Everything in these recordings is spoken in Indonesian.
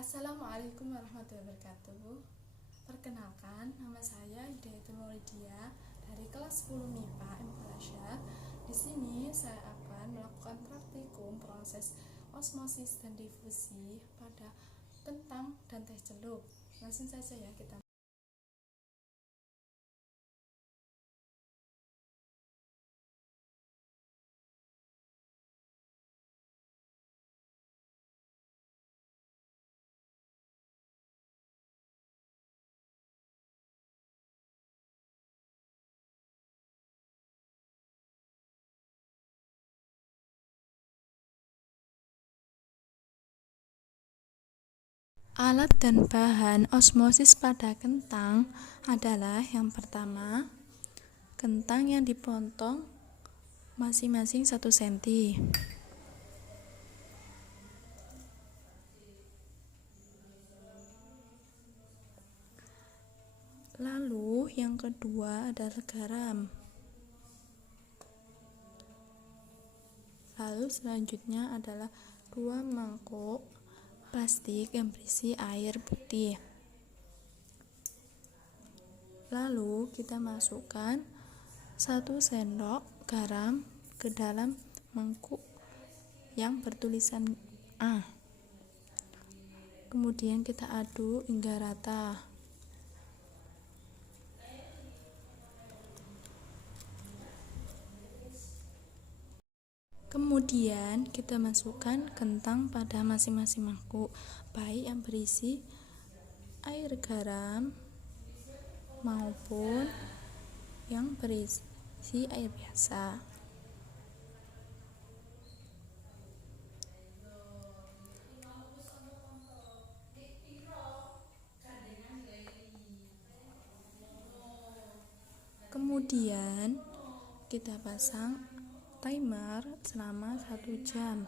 Assalamualaikum warahmatullahi wabarakatuh. Perkenalkan, nama saya Hidayatul Maulidia dari kelas 10 MIPA MFASya. Di sini saya akan melakukan praktikum proses osmosis dan difusi pada kentang dan teh celup. Langsung saja ya kita. Alat dan bahan osmosis pada kentang adalah yang pertama, kentang yang dipotong masing-masing 1 cm. Lalu yang kedua adalah garam. Lalu selanjutnya adalah 2 mangkuk plastik yang berisi air putih. Lalu kita masukkan 1 sendok garam ke dalam mangkuk yang bertulisan A. Kemudian kita aduk hingga rata. Kemudian kita masukkan kentang pada masing-masing mangkuk, baik yang berisi air garam maupun yang berisi air biasa. Kemudian kita pasang timer selama 1 jam.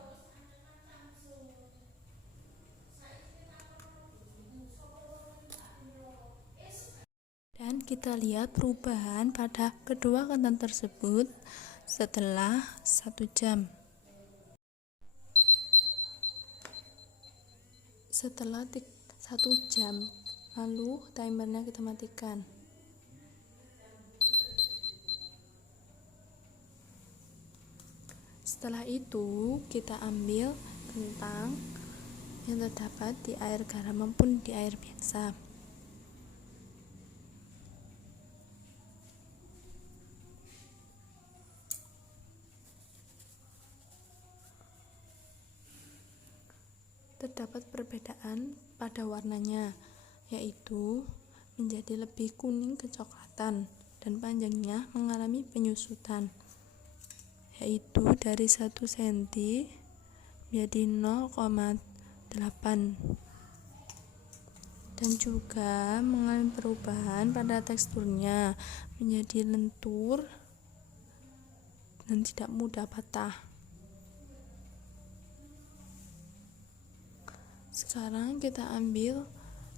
Dan kita lihat perubahan pada kedua kentang tersebut setelah 1 jam. Setelah 1 jam, lalu timernya kita matikan. Setelah itu, kita ambil kentang yang terdapat di air garam maupun di air biasa. Terdapat perbedaan pada warnanya, yaitu menjadi lebih kuning kecoklatan dan panjangnya mengalami penyusutan, yaitu dari 1 cm menjadi 0,8, dan juga mengalami perubahan pada teksturnya menjadi lentur dan tidak mudah patah. Sekarang kita ambil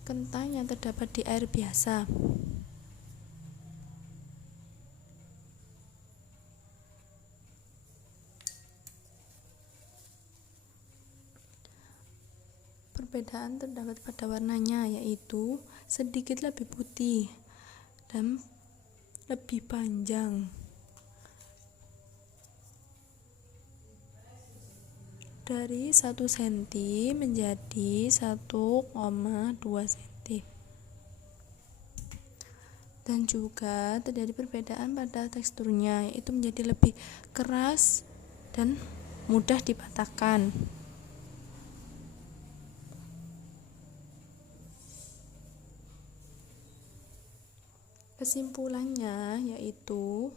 kentang yang terdapat di air biasa. Perbedaan terdapat pada warnanya, yaitu sedikit lebih putih dan lebih panjang. Dari 1 cm menjadi 1,2 cm. Dan juga terjadi perbedaan pada teksturnya, yaitu menjadi lebih keras dan mudah dipatahkan. Kesimpulannya yaitu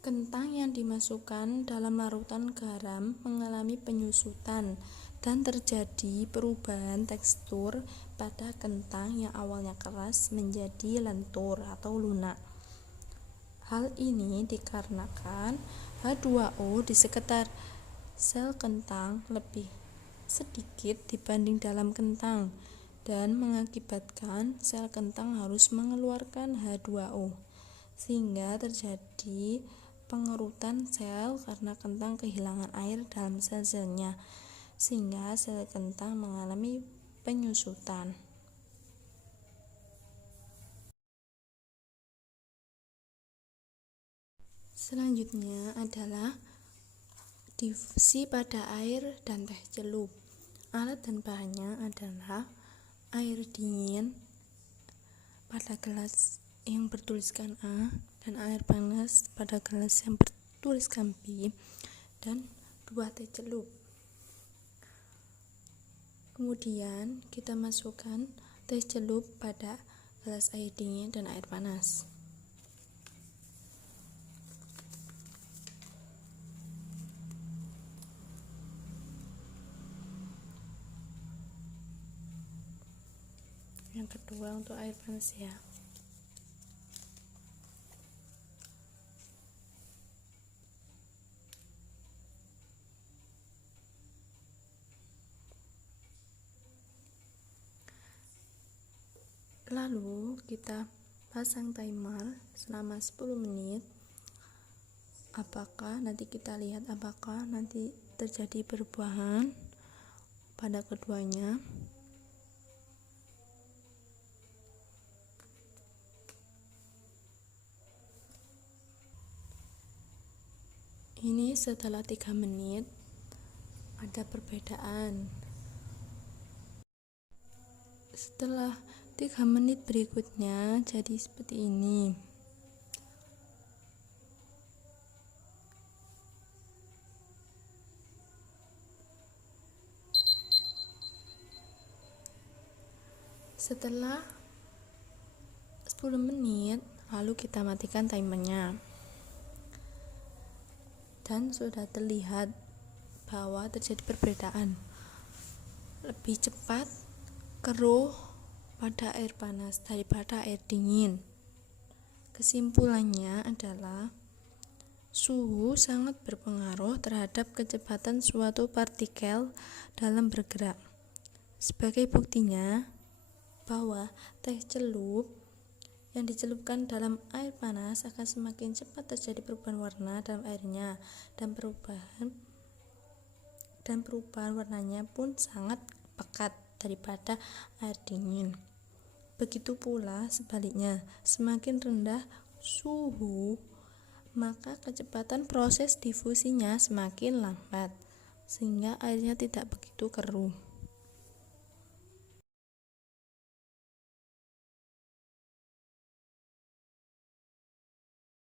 kentang yang dimasukkan dalam larutan garam mengalami penyusutan dan terjadi perubahan tekstur pada kentang yang awalnya keras menjadi lentur atau lunak. Hal ini dikarenakan H2O di sekitar sel kentang lebih sedikit dibanding dalam kentang dan mengakibatkan sel kentang harus mengeluarkan H2O, sehingga terjadi pengerutan sel karena kentang kehilangan air dalam sel-selnya, sehingga sel kentang mengalami penyusutan. Selanjutnya adalah difusi pada air dan teh celup. Alat dan bahannya adalah air dingin pada gelas yang bertuliskan A dan air panas pada gelas yang bertuliskan B dan 2 teh celup. Kemudian kita masukkan teh celup pada gelas air dingin dan air panas. Yang kedua untuk air panas ya. Lalu kita pasang timer selama 10 menit. Kita lihat apakah nanti terjadi perubahan pada keduanya. Ini setelah 3 menit ada perbedaan. Setelah 3 menit berikutnya jadi seperti ini. Setelah 10 menit lalu kita matikan timernya. Dan sudah terlihat bahwa terjadi perbedaan. Lebih cepat keruh pada air panas daripada air dingin. Kesimpulannya adalah suhu sangat berpengaruh terhadap kecepatan suatu partikel dalam bergerak. Sebagai buktinya bahwa teh celup yang dicelupkan dalam air panas akan semakin cepat terjadi perubahan warna dalam airnya dan perubahan warnanya pun sangat pekat daripada air dingin. Begitu pula sebaliknya, semakin rendah suhu maka kecepatan proses difusinya semakin lambat sehingga airnya tidak begitu keruh.